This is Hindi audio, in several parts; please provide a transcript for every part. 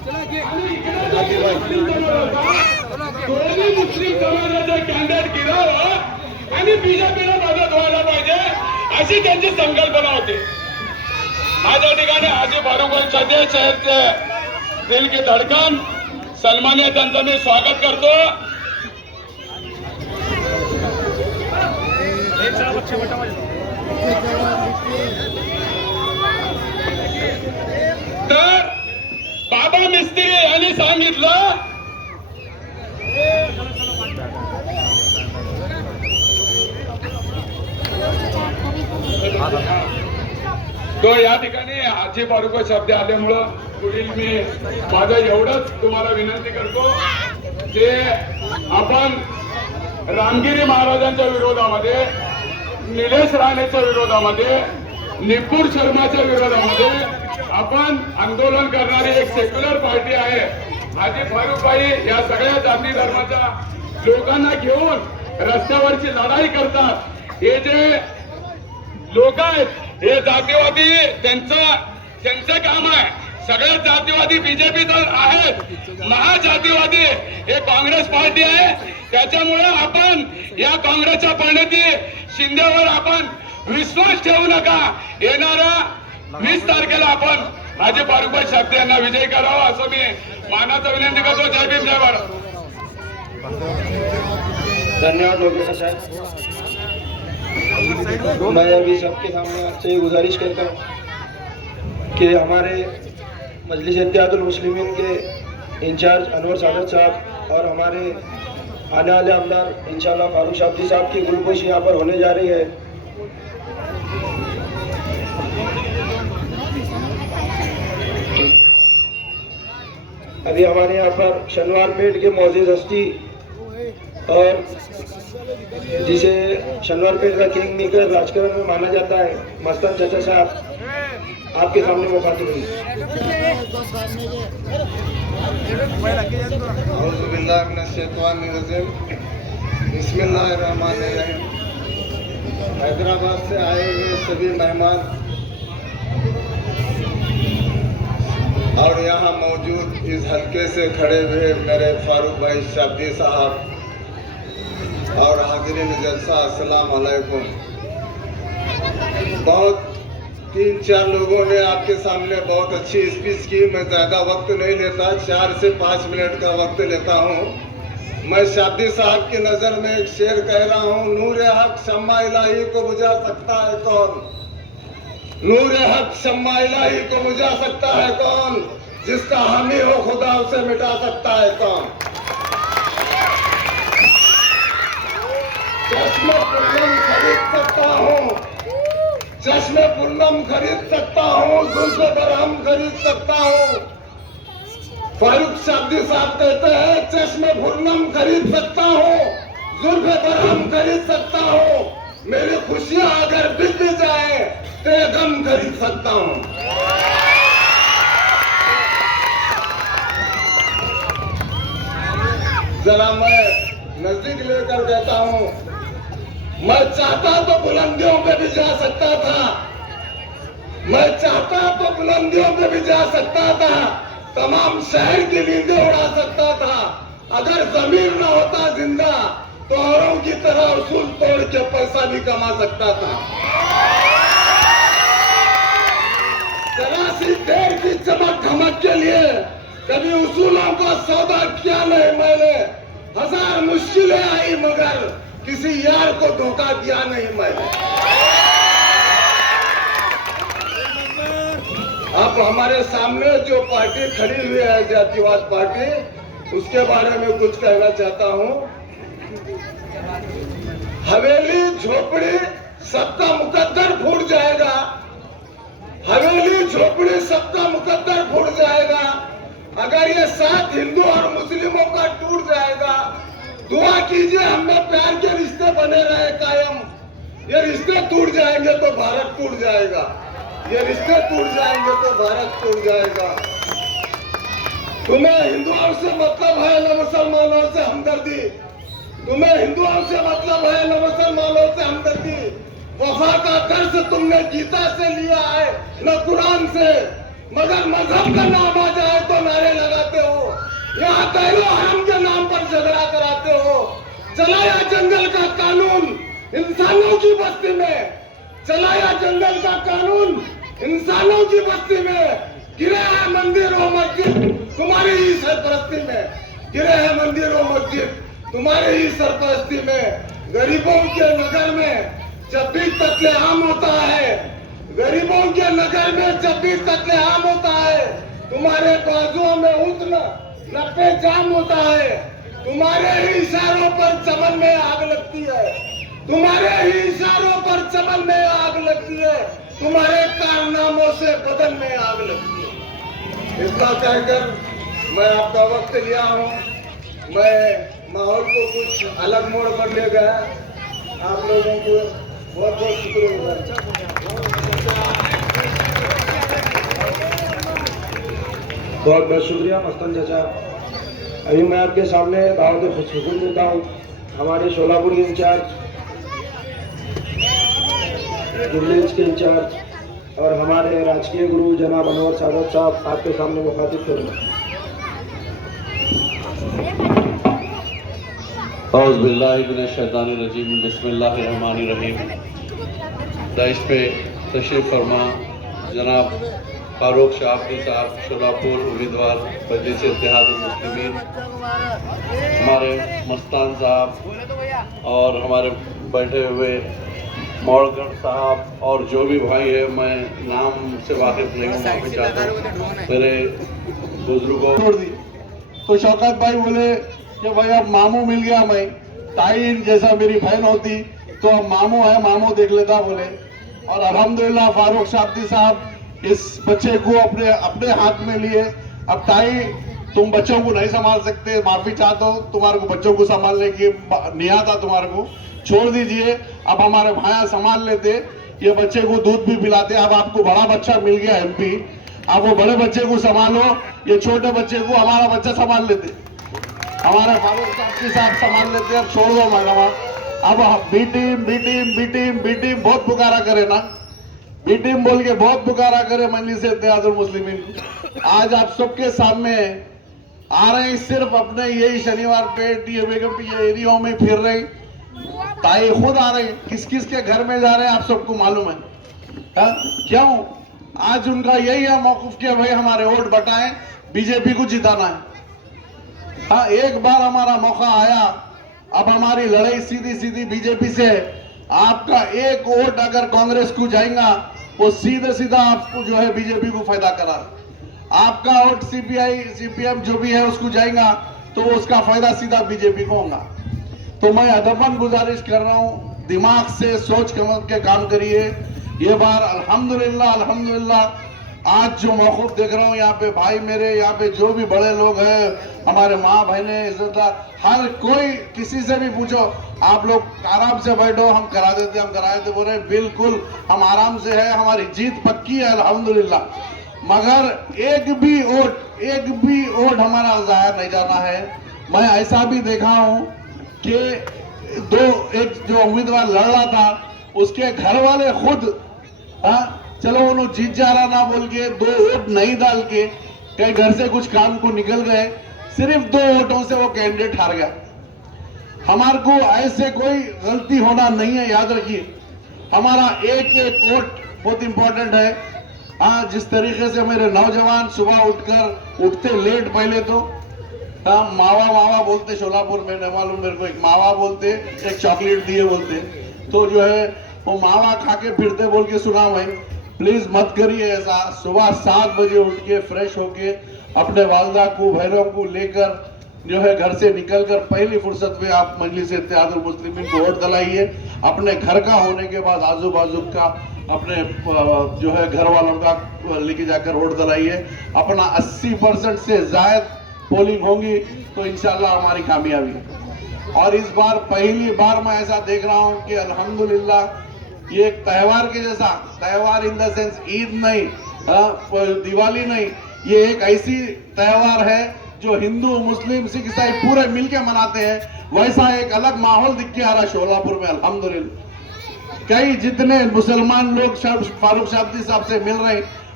दोन्ही मुस्लिम समाजाचा कॅन्डिडेट गिरावं आणि बीजेपीला मदत व्हायला पाहिजे अशी त्यांची संकल्पना होती. माझ्या ठिकाणी हाजी फारुख सध्या शहरचे दिल की धडकन सन्मान्य त्यांचं मी स्वागत करतो. तर बाबा मिस्त्री यांनी सांगितलं तो या ठिकाणी हाजी फारुख शब्द आल्यामुळं पुढील मी माझं एवढंच तुम्हाला विनंती करतो की आपण रामगिरी महाराजांच्या विरोधामध्ये, निलेश राणेच्या विरोधामध्ये, निपुर शर्माच्या विरोधामध्ये आपण आंदोलन करणारी एक सेक्युलर पार्टी आहे. हाजी फारुख भाई या सगळ्या जाती धर्माच्या लोकांना घेऊन रस्त्यावरची लढाई करतात. हे जे लोक आहेत हे जातीवादी, त्यांचं काम आहे. सगळे जातीवादी बीजेपी तर आहेत, महाजातीवादी हे काँग्रेस पार्टी आहे. त्याच्यामुळे आपण या काँग्रेसच्या प्रणिती शिंदेवर आपण विश्वास ठेवू नका. येणाऱ्या 20 तारखेला आपण हाजी फारुख शब्द यांना विजयी करावा असं मी मानाचा विनंती करतो. जय भीम जय भारत. धन्यवाद लोकेश साहब. मैं अभी सबके सामने आपसे गुजारिश करता हूँ कि हमारे मजलिस इत्तेहादुल मुस्लिमीन के इंचार्ज अनवर सादत साहब और हमारे आने वाले आमदार इंशाल्लाह फारूक शाब्दी साहब की गुलपोशी यहाँ पर होने जा रही है. अभी हमारे यहाँ पर शनिवार पेट के मौजूद हस्ती और जिसे शनिवार पेट का किंग मेकर राजकारण में माना जाता है, मस्तान चाचा साहब आपके सामने मुखातिब हुई. बिस्मिल्लाहिर्रहमानिर्रहीम. हैदराबाद से आए हुए सभी मेहमान और यहाँ मौजूद इस हल्के से खड़े हुए मेरे फारूक भाई शाब्दी साहब और हाज़िरीन जलसा, अस्सलाम वालेकुम. बहुत 3-4 लोगों ने आपके सामने बहुत अच्छी स्पीच की. मैं ज़्यादा वक्त नहीं लेता, 4 से 5 मिनट का वक्त लेता हूँ. मैं शाब्दी साहब की नज़र में एक शेर कह रहा हूँ. नूर हक शम्मा इलाही को बुझा सकता है कौन? नूर हक शम्मा इलाही को बुझा सकता है कौन? जिसका हामी हो खुदा उसे मिटा सकता है कौन? चश्मे पूर्णम खरीद सकता हूँ, चश्मे पूर्णम खरीद सकता हूँ, जुल्फ़े बरहम खरीद सकता हूँ. फारूक शाब्दी साहब कहते हैं चश्मे पूर्णम खरीद सकता हूँ, जुल्फ़े बरहम खरीद सकता हूँ. मेरी खुशियाँ अगर बिक भी जाए तो गम खरीद सकता हूँ. जरा मैं नजदीक लेकर कहता हूँ, मैं चाहता तो बुलंदियों पे भी जा सकता था, मैं चाहता तो बुलंदियों पे भी जा सकता था, तमाम शहर की नींदें उड़ा सकता था. अगर जमीर न होता जिंदा तो औरों की तरह उसूल तोड़ के पैसा भी कमा सकता था. जरा सी देर की चमक धमक के लिए कभी उसूलों का सौदा किया नहीं मैंने. 1000 मुश्किलें आई मगर किसी यार को धोखा दिया नहीं मैंने. अब हमारे सामने जो पार्टी खड़ी हुई है जातिवाद पार्टी, उसके बारे में कुछ कहना चाहता हूं. हवेली झोपड़ी सबका मुकद्दर फूट जाएगा, हवेली झोपड़ी सबका मुकद्दर फूट जाएगा. अगर ये साथ हिंदू और मुस्लिमों का टूट जाएगा, दुआ कीजिए हमें प्यार के रिश्ते बने रहे कायम. ये रिश्ते टूट जाएंगे तो भारत टूट जाएगा, ये रिश्ते टूट जाएंगे तो भारत टूट जाएगा. तुम्हें हिंदुओं से मतलब है न मुसलमानों से हमदर्दी, तुम्हें हिंदुओं से मतलब है न मुसलमानों से हमदर्दी. वफा का दर्ज तुमने गीता से लिया है न कुरान से. मगर मजहब का नाम आ जाए तो नारे लगाते हो। यहाँ तैलो हरम के नाम पर झगड़ा कराते हो। चलाया जंगल का कानून इंसानों की बस्ती में, चलाया जंगल का कानून इंसानों की बस्ती में। गिरे हैं मंदिर और मस्जिद तुम्हारी ही सरपरस्ती में, गिरे हैं मंदिर और मस्जिद तुम्हारे ही सरपरस्ती में। गरीबों के नगर में जब भी कत्लेआम होता है, गरीबों के नगर में जब भी कत्लेआम होता है, तुम्हारे बाजुओं में उतना नब्बे जाम होता है। तुम्हारे ही इशारों पर चमन में आग लगती है, तुम्हारे ही इशारों पर चमन में आग लगती है, तुम्हारे कारनामों से बदन में आग लगती है। इतना कहकर मैं आपका वक्त लिया हूँ। मैं माहौल को कुछ अलग मोड़ पर ले गया। आप लोगों को बहुत बहुत शुक्रिया। बहुत बहुत शुक्रिया मस्तन चाचा। अभी मैं आपके सामने दावत हुकुम देता हूँ हमारे शोलापुर के इंचार्ज, विलेज के इंचार्ज और हमारे राजकीय गुरु जनाब अनवर सादत साहब आपके सामने मुखातिब करूँगा। औज़ुबिल्लाहिमिनश्शैतानिर्रजीम बिस्मिल्लाहिर्रहमानिर्रहीम। दाइश पे तशरीफ़ फरमा जनाब फारूक शाहबी साहब शोलापुर उम्मीदवार मजलिस इत्तेहादुल मुस्लिमीन, हमारे मस्तान साहब और हमारे बैठे हुए मौड़गढ़ साहब और जो भी भाई है, मैं नाम से वाकिफ नहीं हूँ, माफी चाहता हूँ। मेरे बुजुर्गों छोड़ दी तो शौकत भाई बोले कि भाई अब मामू मिल गया, मैं ताई जैसा मेरी बहन होती तो अब मामू है, मामू देख लेता बोले। और अल्हम्दुलिल्लाह फारूक शाब्दी साहब इस बच्चे को अपने अपने हाथ में लिए। अब ताई तुम बच्चों को नहीं संभाल सकते, माफी चाहता हूँ, तुम्हारे को बच्चों को संभालने की नियत था, तुम्हारे को छोड़ दीजिए। अब हमारे भाया संभाल लेते, ये बच्चे को दूध भी पिलाते। अब आपको बड़ा बच्चा मिल गया MP, आप वो बड़े बच्चे को संभालो, ये छोटे बच्चे को हमारा बच्चा संभाल लेते, हमारे फारूक साहब संभाल लेते। अब छोड़ दो मैडम। अब B team B team B team B team बहुत पुकारा करे ना, बी टीम बोल के बहुत पुकारा करे मजलिस इत्तेहादुल मुस्लिमीन। आज आप सबके सामने आ रहे हैं, सिर्फ अपने यही शनिवार पेट ये बेगम ये एरिया में फिर रहे, ताई खुद आ रहे, किस किस के घर में जा रहे हैं आप सबको मालूम है। क्यों? आज उनका यही है मौक़िफ़ कि भाई हमारे वोट बटाएं, बीजेपी को जिताना है। हाँ, एक बार हमारा मौका आया, अब हमारी लड़ाई सीधी सीधी बीजेपी से। आपका एक वोट अगर कांग्रेस को जाएगा, वो सीधे सीधा आपको जो है बीजेपी को फायदा करा। आपका वोट CPM जो भी है उसको जाएगा तो उसका फायदा सीधा बीजेपी को होगा। तो मैं अदबन गुजारिश कर रहा हूँ, दिमाग से सोच समझ के काम करिए। ये बार अल्हम्दुलिल्लाह अल्हम्दुलिल्लाह आज जो मौक़िफ़ देख रहा हूँ, यहाँ पे भाई मेरे, यहाँ पे जो भी बड़े लोग हैं, हमारे माँ बहने, इज्जतदार, हर कोई किसी से भी पूछो, आप लोग आराम से बैठो, हम करा देते, हम करा देते बोल रहे, बिल्कुल हम आराम से है, हमारी जीत पक्की है अल्हम्दुलिल्लाह। मगर एक भी वोट हमारा ज़ाया नहीं जाना है। मैं ऐसा भी देखा हूँ कि एक जो उम्मीदवार लड़ रहा था, उसके घर वाले खुद चलो उन्होंने जीत जा रहा ना बोल के 2 वोट नहीं डाल के कहीं घर से कुछ काम को निकल गए, सिर्फ 2 वोटों से वो कैंडिडेट हार गया। हमारे को ऐसे कोई गलती होना नहीं है, याद रखिए। हमारा एक वोट बहुत इंपॉर्टेंट है। हाँ, जिस तरीके से मेरे नौजवान सुबह उठते लेट, पहले तो मावा बोलते शोलापुर में, नहीं मालूम मेरे को, एक मावा बोलते, एक चॉकलेट दिए बोलते, तो जो है वो मावा खा के फिरते बोल के सुना। भाई प्लीज मत करिए ऐसा। सुबह 7 बजे उठ के फ्रेश होके अपने वालदा को, बहनों को लेकर जो है घर से निकलकर पहली फुर्सत में आप मजलिस इत्तेहादुल मुस्लिमीन को वोट दिलाइए। अपने घर का होने के बाद आजू बाजू का अपने जो है घर वालों का लेके जाकर वोट दिलाइए। अपना 80% से ज्यादा पोलिंग होंगी तो इंशाल्लाह हमारी कामयाबी है। और इस बार पहली बार मैं ऐसा देख रहा हूं कि अल्हम्दुलिल्लाह ये एक त्यौहार के जैसा, त्यौहार इन द सेंस ईद नहीं, दिवाली नहीं, ये एक ऐसी त्यौहार है जो हिंदू मुस्लिम सिख ईसाई पूरे मिलके मनाते हैं। वैसा एक अलग माहौल दिख के आ रहा शोलापुर में अल्हम्दुलिल्लाह। कई जितने मुसलमान लोग फारूक शाब्दी साहब से मिल रहे,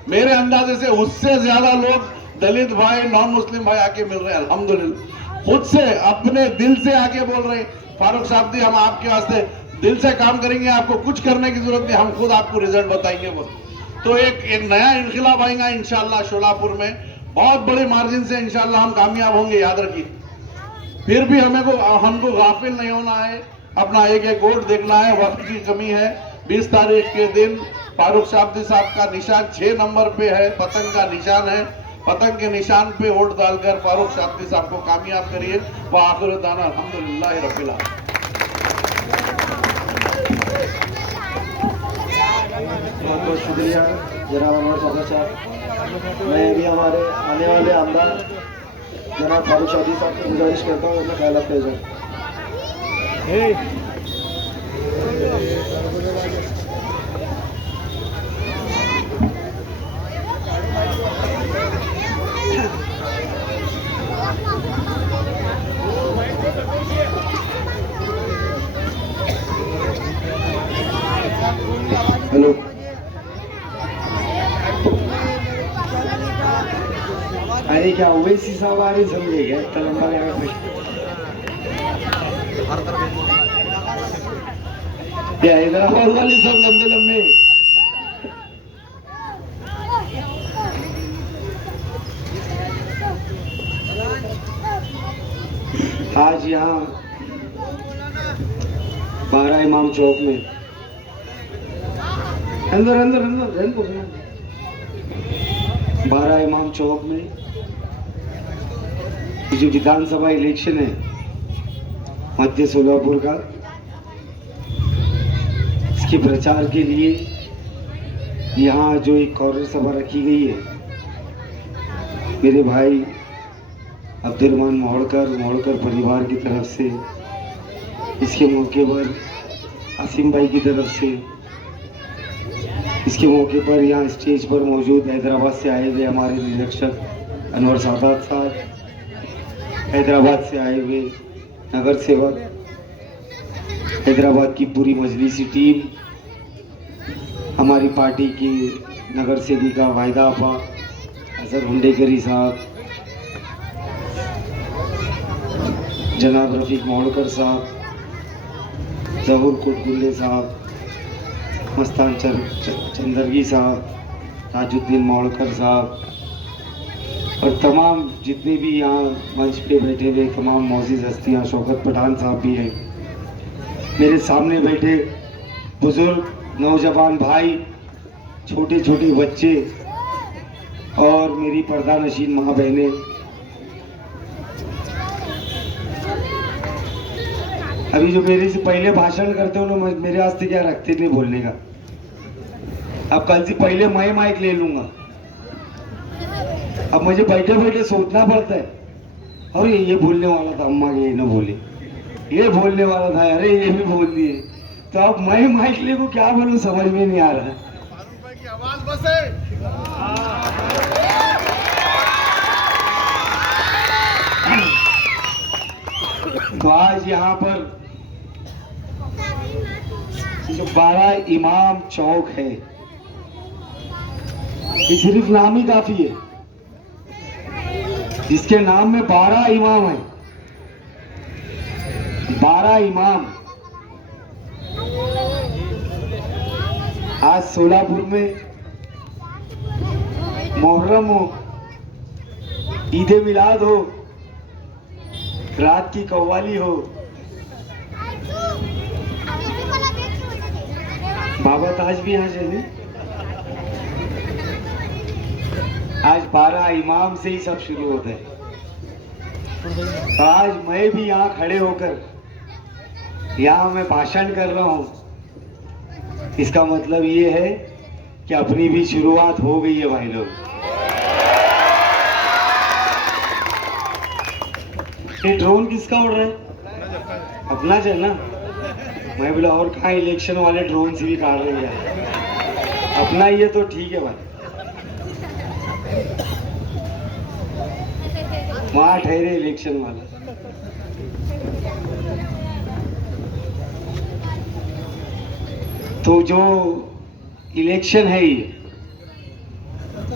मेरे अंदाजे से उससे ज्यादा लोग दलित भाई नॉन मुस्लिम भाई आके मिल रहे हैं अल्हम्दुलिल्लाह, खुद से अपने दिल से आके बोल रहे हैं फारूक साहब जी हम आपके वास्ते दिल से काम करेंगे, आपको कुछ करने की जरूरत नहीं, हम खुद आपको रिजल्ट बताएंगे बोल। तो एक नया इनकलाब आएगा इंशाल्लाह शोलापुर में, बहुत बड़े मार्जिन से इंशाल्लाह हम कामयाब होंगे, याद रखिए। फिर भी हमको गाफिल नहीं होना है, अपना एक एक वोट देखना है, वक्त की कमी है। 20 तारीख के दिन फारूक शाब्दी साहब का निशान 6 नंबर पे है, पतंग का निशान है, पतंग के निशान पे वोट डालकर फारूक शाब्दी साहब को कामयाब करिए। व आखिर दाना अल्हम्दुलिल्लाह रब्बिल आलमीन। बहुत बहुत शुक्रिया जनाब अनवर सादा साहब। मैं भी हमारे आने वाले आमदार जनाब फारूक शाब्दी साहब को गुजारिश करता हूँ अपना ख्याल रखते जाए। हेलो, अरे क्या ओवैसी साहब आ रहे समझे क्या इतना लंबा क्या हैदराबाद वाले सब लंबे लंबे। आज यहाँ 12 इमाम चौक में अंदर अंदर अंदर रहने को 12 इमाम चौक में ये जो विधानसभा इलेक्शन है मध्य सोलापुर का, इसके प्रचार के लिए यहाँ जो एक कॉर्नर सभा रखी गई है, मेरे भाई अब्दुर्रहमान मोहड़कर परिवार की तरफ से, इसके मौके पर आसिम भाई की तरफ से, इसके मौके पर यहाँ स्टेज पर मौजूद हैदराबाद से आए हुए हमारे निरीक्षक अनवर सादात साहब, हैदराबाद से आए हुए नगर सेवक, हैदराबाद की पूरी मजलिसी टीम, हमारी पार्टी की नगर सेविका वाहिदा आपा, अजहर हुंडेकरी साहब, जनाब रफीक मोहड़कर साहब, जहूर कोटगुल्ले साहब, मस्तान चंदरगी साहब, ताजुद्दीन मोहड़कर साहब और तमाम जितने भी यहाँ मंच पे बैठे हुए तमाम मौजूद हस्तियाँ, शौकत पठान साहब भी हैं, मेरे सामने बैठे बुजुर्ग नौजवान भाई, छोटे छोटे बच्चे और मेरी पर्दा नशीन माँ बहनें, अभी जो मेरे से पहले भाषण करते हो ना, मेरे वास्ते क्या रखते नहीं बोलने का। अब कल से पहले मैं माइक ले लूंगा। अब मुझे बैठे बैठे सोचना पड़ता है, और ये बोलने वाला था, अम्मा ये न बोले, ये बोलने वाला था, अरे ये भी बोल दिए, तो अब मैं माइक ले को क्या बोलूं समझ में नहीं आ रहा है। आवाज बस है। तो आज यहाँ पर जो 12 इमाम चौक है, ये सिर्फ नाम ही काफी है, जिसके नाम में 12 इमाम है, 12 इमाम। आज सोलापुर में मोहर्रम हो, ईद ए मिलाद हो, रात की कव्वाली हो, बाबा ताज भी यहाँ चले, आज 12 इमाम से ही सब शुरू होता है। तो आज मैं भी यहाँ खड़े होकर यहाँ मैं भाषण कर रहा हूँ, इसका मतलब ये है कि अपनी भी शुरुआत हो गई है भाई लोग। ये ड्रोन किसका उड़ रहा है? अपना जो है ना, मैं बोला और कहाँ इलेक्शन वाले ड्रोन से भी काट रहे हैं, अपना ये तो ठीक है भाई। वहां ठहरे इलेक्शन वाला। तो जो इलेक्शन है ये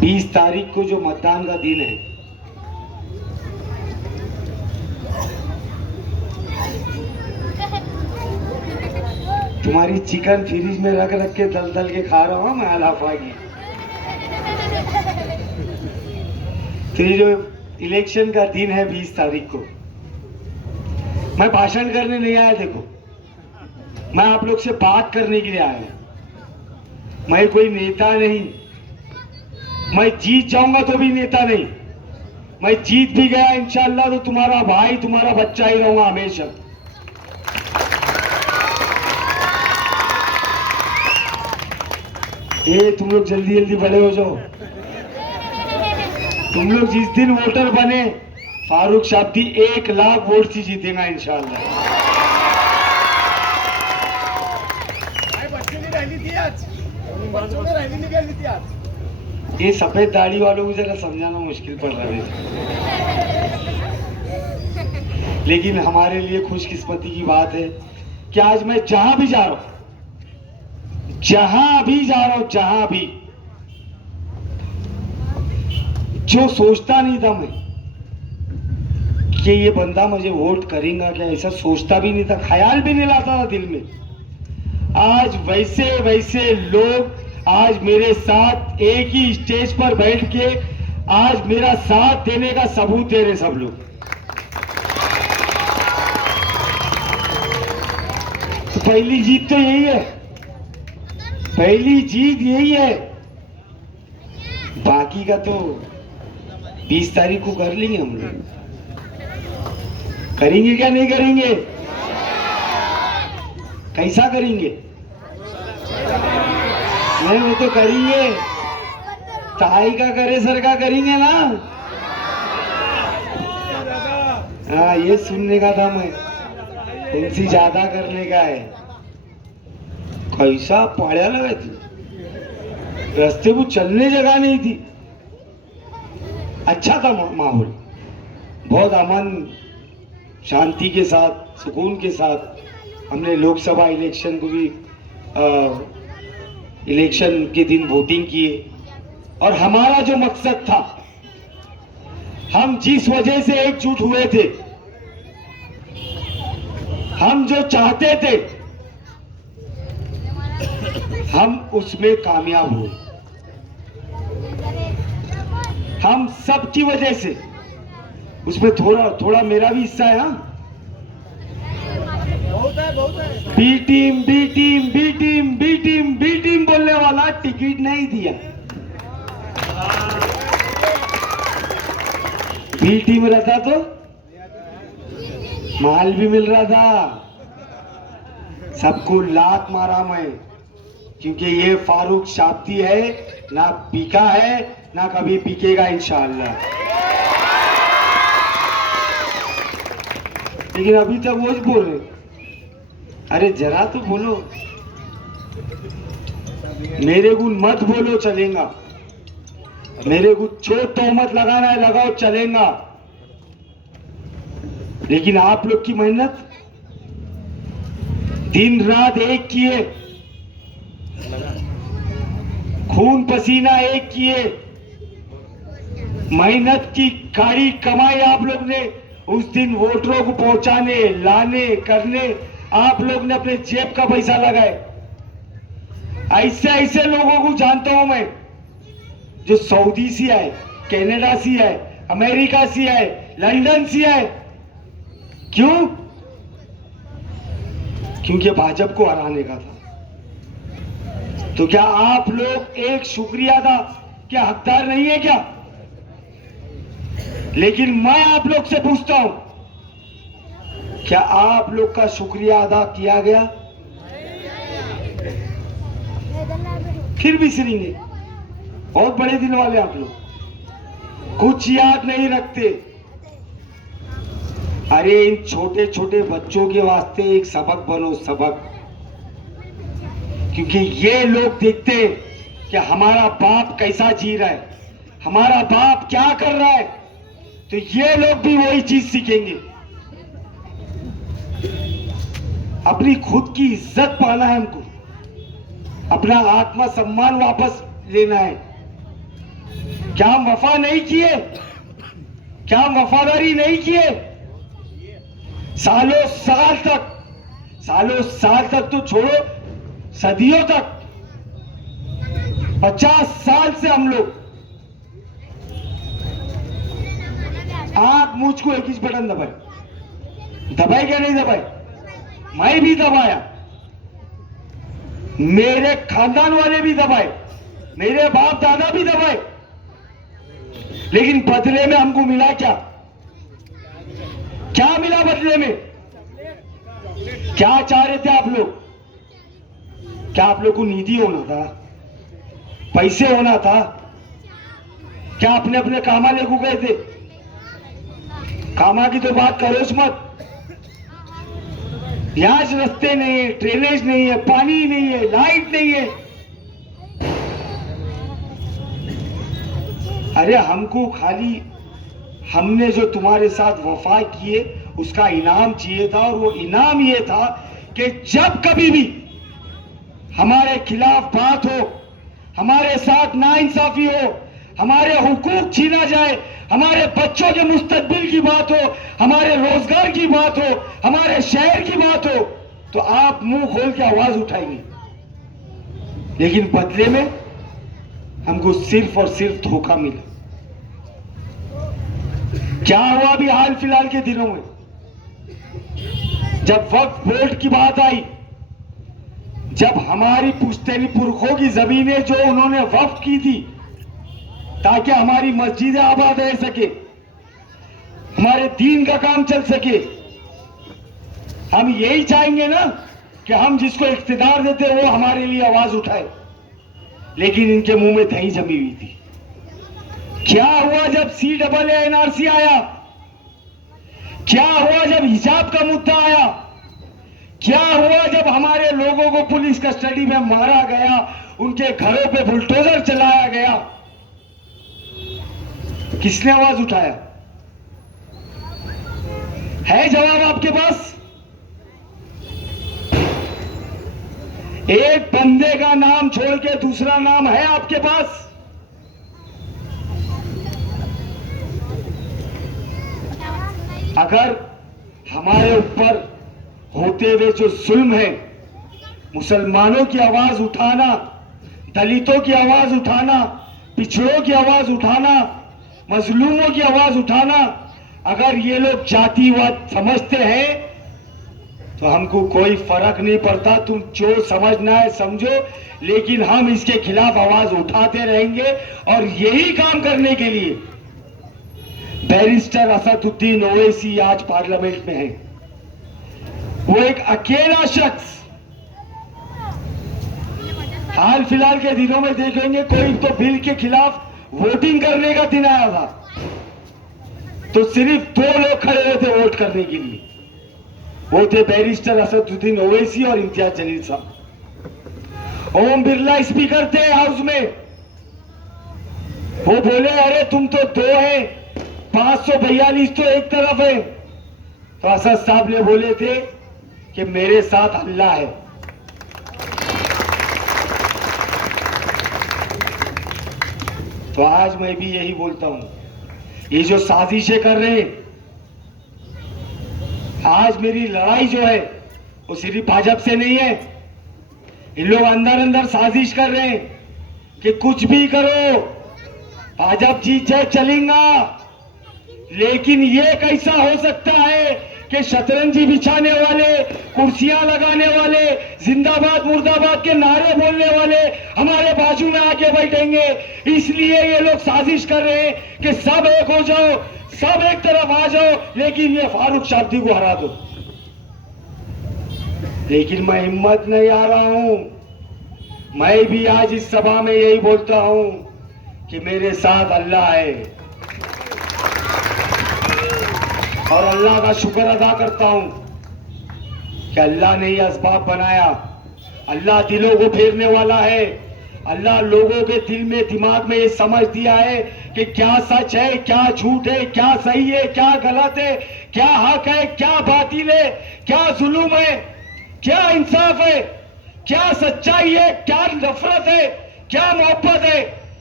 20 तारीख को जो मतदान का दिन है, तुम्हारी चिकन फ्रिज में रख रख के दल दल के खा रहा हूँ मैं अलाफागी। तो ये जो इलेक्शन का दिन है 20 तारीख को, मैं भाषण करने नहीं आया, देखो मैं आप लोग से बात करने के लिए आया हूं। मैं कोई नेता नहीं, मैं जीत जाऊंगा तो भी नेता नहीं, मैं जीत भी गया इंशाल्लाह तो तुम्हारा भाई तुम्हारा बच्चा ही रहूंगा हमेशा। ये तुम लोग जल्दी जल्दी बड़े हो जाओ। तुम लोग जिस दिन वोटर बने, फारूक शाब्दी 1 लाख वोट से जीतेगा इंशाल्लाह। ये सफेद दाढ़ी वालों को जरा समझाना मुश्किल पड़ रहा है, लेकिन हमारे लिए खुशकिस्मती की बात है कि आज मैं जहां भी जा रहा हूं, जहां भी जो सोचता नहीं था मैं कि ये बंदा मुझे वोट करेगा क्या, ऐसा सोचता भी नहीं था, ख्याल भी नहीं लाता था दिल में। आज वैसे वैसे लोग आज मेरे साथ एक ही स्टेज पर बैठ के आज मेरा साथ देने का सबूत दे रहे सब लोग। तो पहली जीत तो यही है, पहली जीत यही है। बाकी का तो 20 तारीख को कर लेंगे हम लोग। करेंगे क्या नहीं करेंगे? कैसा करेंगे? नहीं वो तो करेंगे, ताई का करे सर का करेंगे ना। हाँ ये सुनने का था मैं, उनसे ज्यादा करने का है। कैसा पढ़ा लगा थी, रास्ते को चलने जगह नहीं थी। अच्छा था माहौल, बहुत अमन शांति के साथ सुकून के साथ हमने लोकसभा इलेक्शन को भी इलेक्शन के दिन वोटिंग किए। और हमारा जो मकसद था, हम जिस वजह से एकजुट हुए थे, हम जो चाहते थे, हम उसमें कामयाब हुए। हम सब की वजह से, उसमें थोड़ा थोड़ा मेरा भी हिस्सा है। हाँ B team B team B team B team B team बोलने वाला टिकट नहीं दिया। बी टीम रहता तो माल भी मिल रहा था। सबको लात मारा मैं, क्योंकि ये फारूक शाब्दी है, ना पीका है ना कभी पीकेगा इंशाअल्लाह। लेकिन अभी तक वो बोल रहे, अरे जरा तो बोलो, मेरे को मत बोलो चलेगा, मेरे को चोट तोहमत लगाना है लगाओ चलेगा, लेकिन आप लोग की मेहनत दिन रात एक किए, खून पसीना एक किए, मेहनत की काड़ी कमाई आप लोग ने उस दिन वोटरों को पहुंचाने लाने करने, आप लोग ने अपने जेब का पैसा लगाए। ऐसे ऐसे लोगों को जानता हूं मैं जो सऊदी से आए, कनाडा से आए, अमेरिका से आए, लंदन से आए। क्यों? क्योंकि भाजपा को हराने का था। तो क्या आप लोग एक शुक्रिया अदा क्या हकदार नहीं है क्या? लेकिन मैं आप लोग से पूछता हूं, क्या आप लोग का शुक्रिया अदा किया गया? फिर बिसरेंगे। बहुत बड़े दिल वाले आप लोग, कुछ याद नहीं रखते। अरे इन छोटे छोटे बच्चों के वास्ते एक सबक बनो, सबक। क्योंकि ये लोग देखते हैं कि हमारा बाप कैसा जी रहा है, हमारा बाप क्या कर रहा है, तो ये लोग भी वही चीज सीखेंगे। अपनी खुद की इज्जत पाना है हमको, अपना आत्मा सम्मान वापस लेना है। क्या हम वफा नहीं किए? क्या हम वफादारी नहीं किए? सालों साल तक तो छोड़ो, सदियों तक, 50 साल से हम लोग आंख मूछ को एक ही बटन दबाए क्या नहीं दबाए? मैं भी दबाया, मेरे खानदान वाले भी दबाए, मेरे बाप दादा भी दबाए, लेकिन बदले में हमको मिला क्या? क्या मिला बदले में? क्या चाह रहे थे आप लोग? क्या आप लोग को निधि होना था? पैसे होना था? क्या अपने अपने कामा लेको गए थे? कामा की तो बात करो मत। यहां रास्ते नहीं है, ड्रेनेज नहीं है, पानी नहीं है, लाइट नहीं है। अरे हमको खाली हमने जो तुम्हारे साथ वफा किए उसका इनाम चाहिए था, और वो इनाम ये था कि जब कभी भी हमारे खिलाफ बात हो, हमारे साथ नाइंसाफी हो, हमारे हुकूक छीना जाए, हमारे बच्चों के मुस्तकबिल की बात हो, हमारे रोजगार की बात हो, हमारे शहर की बात हो, तो आप मुंह खोल के आवाज उठाएंगे। लेकिन बदले में हमको सिर्फ और सिर्फ धोखा मिला। क्या हुआ अभी हाल फिलहाल के दिनों में? जब वक्फ बोर्ड की बात आई, जब हमारी पुश्तैनी पुरखों की जमीनें जो उन्होंने वक्फ की थी ताकि हमारी मस्जिदें आबाद रह सके, हमारे दीन का काम चल सके, हम यही चाहेंगे ना कि हम जिसको इख्तिदार देते वो हमारे लिए आवाज उठाए। लेकिन इनके मुंह में दही जमी हुई थी। क्या हुआ जब CAA NRC आया? क्या हुआ जब हिजाब का मुद्दा आया? क्या हुआ जब हमारे लोगों को पुलिस कस्टडी में मारा गया, उनके घरों पे बुलडोजर चलाया गया? किसने आवाज उठाया? है जवाब आपके पास? एक बंदे का नाम छोड़ के दूसरा नाम है आपके पास? अगर हमारे ऊपर होते हुए जो जुल्म है, मुसलमानों की आवाज उठाना, दलितों की आवाज उठाना, पिछड़ों की आवाज उठाना, मजलूमों की आवाज उठाना, अगर ये लोग जातिवाद समझते हैं तो हमको कोई फर्क नहीं पड़ता, तुम जो समझना है समझो, लेकिन हम इसके खिलाफ आवाज उठाते रहेंगे। और यही काम करने के लिए बैरिस्टर असदुद्दीन ओवैसी आज पार्लियामेंट में है। वो एक अकेला शख्स, हाल फिलहाल के दिनों में देखेंगे कोई तो बिल के खिलाफ वोटिंग करने का दिन आया था तो सिर्फ 2 लोग खड़े हुए थे वोट करने के लिए। वो थे बैरिस्टर असदुद्दीन ओवैसी और इम्तियाज जलील साहब। ओम बिरला स्पीकर थे हाउस में, वो बोले अरे तुम तो 2 है, 542 तो एक तरफ है। तो असद साहब ने बोले थे कि मेरे साथ अल्लाह है। तो आज मैं भी यही बोलता हूं, ये जो साजिशें कर रहे हैं, आज मेरी लड़ाई जो है वो सिर्फ भाजपा से नहीं है। इन लोग अंदर अंदर साजिश कर रहे हैं कि कुछ भी करो, भाजपा जीत जाए चलेगा। लेकिन ये कैसा हो सकता है कि शतरंजी बिछाने वाले, कुर्सियां लगाने वाले, जिंदाबाद मुर्दाबाद के नारे बोलने वाले हमारे बाजू में आके बैठेंगे? इसलिए ये लोग साजिश कर रहे हैं कि सब एक हो जाओ, सब एक तरफ आ जाओ, लेकिन ये फारूक शाब्दी को हरा दो। लेकिन मैं हिम्मत नहीं आ रहा हूं। मैं भी आज इस सभा में यही बोलता हूं कि मेरे साथ अल्लाह है और अल्लाह का शुक्र अदा करता हूं कि अल्लाह ने यह असबाब बनाया। अल्लाह दिलों को फेरने वाला है। अल्लाह लोगों के दिल में, दिमाग में ये समझ दिया है कि क्या सच है, क्या झूठ है, क्या सही है, क्या गलत है, क्या हक है, क्या बातिल है, क्या जुल्म है, क्या इंसाफ है, क्या सच्चाई है, क्या नफरत है, क्या मोहब्बत है।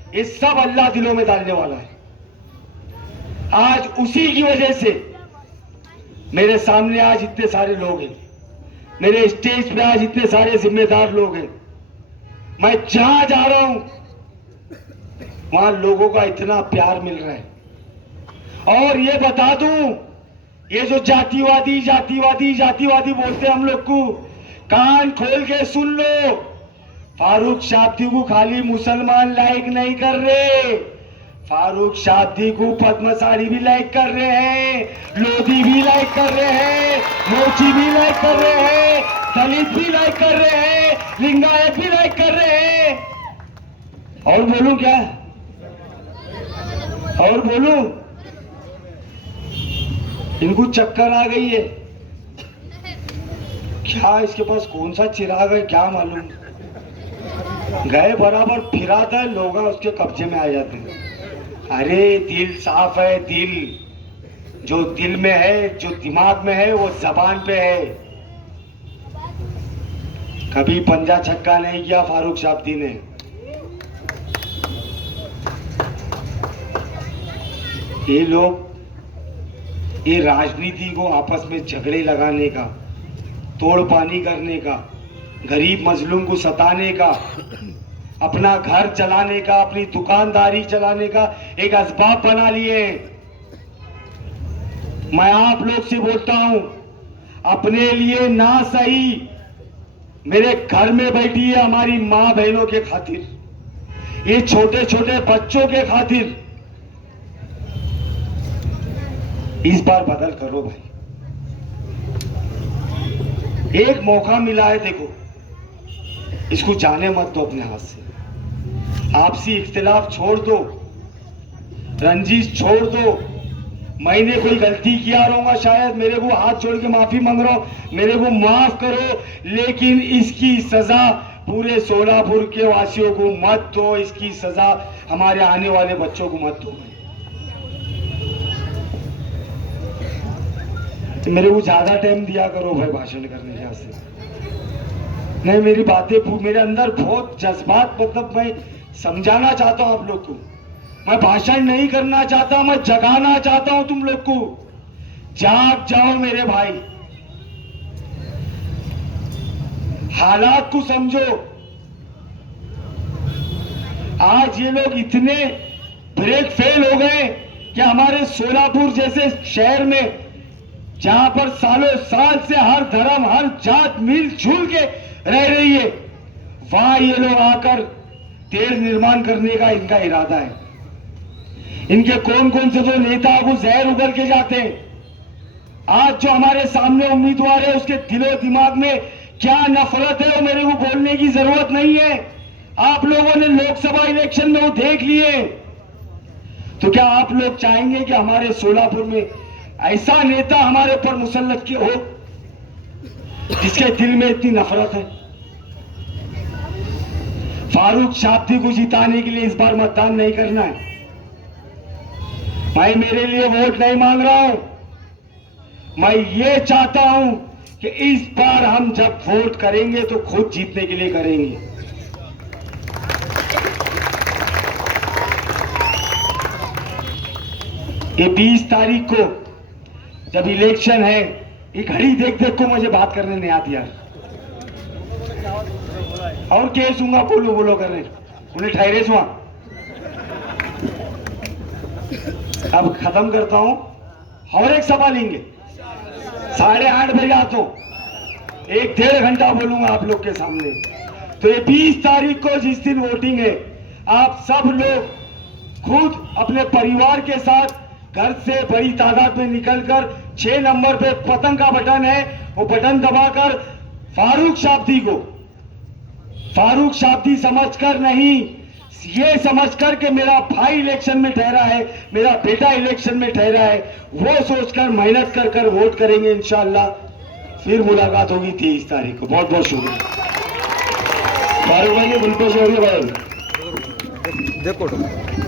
ये सब अल्लाह दिलों में डालने वाला है। आज उसी की वजह से मेरे सामने आज इतने सारे लोग हैं, मेरे स्टेज पे आज इतने सारे जिम्मेदार लोग हैं। मैं जहां जा रहा हूं वहां लोगों का इतना प्यार मिल रहा है। और ये बता दूं, ये जो जातिवादी जातिवादी जातिवादी बोलते हैं हम लोग को, कान खोल के सुन लो, फारूक शाब्दी को खाली मुसलमान लाइक नहीं कर रहे, फारूक शाब्दी को पद्मसारी भी लाइक कर रहे हैं, लोधी भी लाइक कर रहे हैं, मोची भी लाइक कर रहे हैं, दलित भी लाइक कर रहे हैं, लिंगायत भी लाइक कर रहे हैं। और बोलूं क्या, और बोलूं, इनको चक्कर आ गई है क्या, इसके पास कौन सा चिराग है क्या मालूम, गए बराबर फिराता है, लोग उसके कब्जे में आ जाते हैं। अरे दिल साफ है, दिल जो दिल में है, जो दिमाग में है, वो जबान पे है। कभी पंजा छक्का नहीं किया फारूक शाब्दी ने। ये लोग ये राजनीति को आपस में झगड़े लगाने का, तोड़ पानी करने का, गरीब मजलूम को सताने का, अपना घर चलाने का, अपनी दुकानदारी चलाने का एक असबाब बना लिए। मैं आप लोग से बोलता हूं, अपने लिए ना सही, मेरे घर में बैठी है हमारी मां बहनों के खातिर, ये छोटे छोटे बच्चों के खातिर इस बार बदल करो भाई। एक मौका मिला है, देखो इसको जाने मत दो अपने हाथ से। आपसी इख्तिलाफ छोड़ दो, रंजिश छोड़ दो। मैंने कोई गलती किया रहूंगा शायद, मेरे को हाथ जोड़ के माफी मांग रहा हूं, मेरे को माफ करो, लेकिन इसकी सजा पूरे सोलापुर के वासियों को मत दो, इसकी सजा हमारे आने वाले बच्चों को मत दो। मेरे को ज्यादा टाइम दिया करो भाई भाषण करने के वास्ते। नहीं, मेरी बातें मेरे अंदर बहुत जज्बात, मतलब मैं समझाना चाहता हूं आप लोग को, मैं भाषण नहीं करना चाहता, मैं जगाना चाहता हूं तुम लोग को। जाग जाओ मेरे भाई, हालात को समझो। आज ये लोग इतने ब्रेक फेल हो गए कि हमारे सोलापुर जैसे शहर में, जहां पर सालों साल से हर धर्म हर जात मिलजुल के रह रही है, वहां ये लोग आकर तेल निर्माण करने का इनका इरादा है। इनके कौन कौन से तो नेता वो जहर उगल के जाते हैं। आज जो हमारे सामने उम्मीदवार है उसके दिलो दिमाग में क्या नफरत है वो मेरे को बोलने की जरूरत नहीं है। आप लोगों ने लोकसभा इलेक्शन में वो देख लिए। तो क्या आप लोग चाहेंगे कि हमारे सोलापुर में ऐसा नेता हमारे ऊपर मुसल्लत के हो जिसके दिल में इतनी नफरत है? फारूक शाब्दी को जिताने के लिए इस बार मतदान नहीं करना है। मैं मेरे लिए वोट नहीं मांग रहा हूं, मैं ये चाहता हूं कि इस बार हम जब वोट करेंगे तो खुद जीतने के लिए करेंगे। ये 20 तारीख को जब इलेक्शन है, ये घड़ी देख देख को मुझे बात करने नहीं आती यार। और केस हूंगा बोलो बोलो करने, उन्हें ठहरे सुहा। अब खत्म करता हूं और एक सभा लेंगे 8:30 बजे आता हूं, 1-1.5 घंटा बोलूंगा आप लोग के सामने। तो ये 20 तारीख को जिस दिन वोटिंग है, आप सब लोग खुद अपने परिवार के साथ घर से बड़ी तादाद में निकलकर 6 नंबर पे पतंग का बटन है, वो बटन दबाकर फारूक शाब्दी समझकर नहीं, ये समझकर कि मेरा भाई इलेक्शन में ठहरा है, मेरा बेटा इलेक्शन में ठहरा है, वो सोचकर मेहनत कर कर वोट करेंगे इंशाअल्लाह। फिर मुलाकात होगी 23 तारीख को। बहुत बहुत शुक्रिया। फारूक भाई बिल्कुल देखो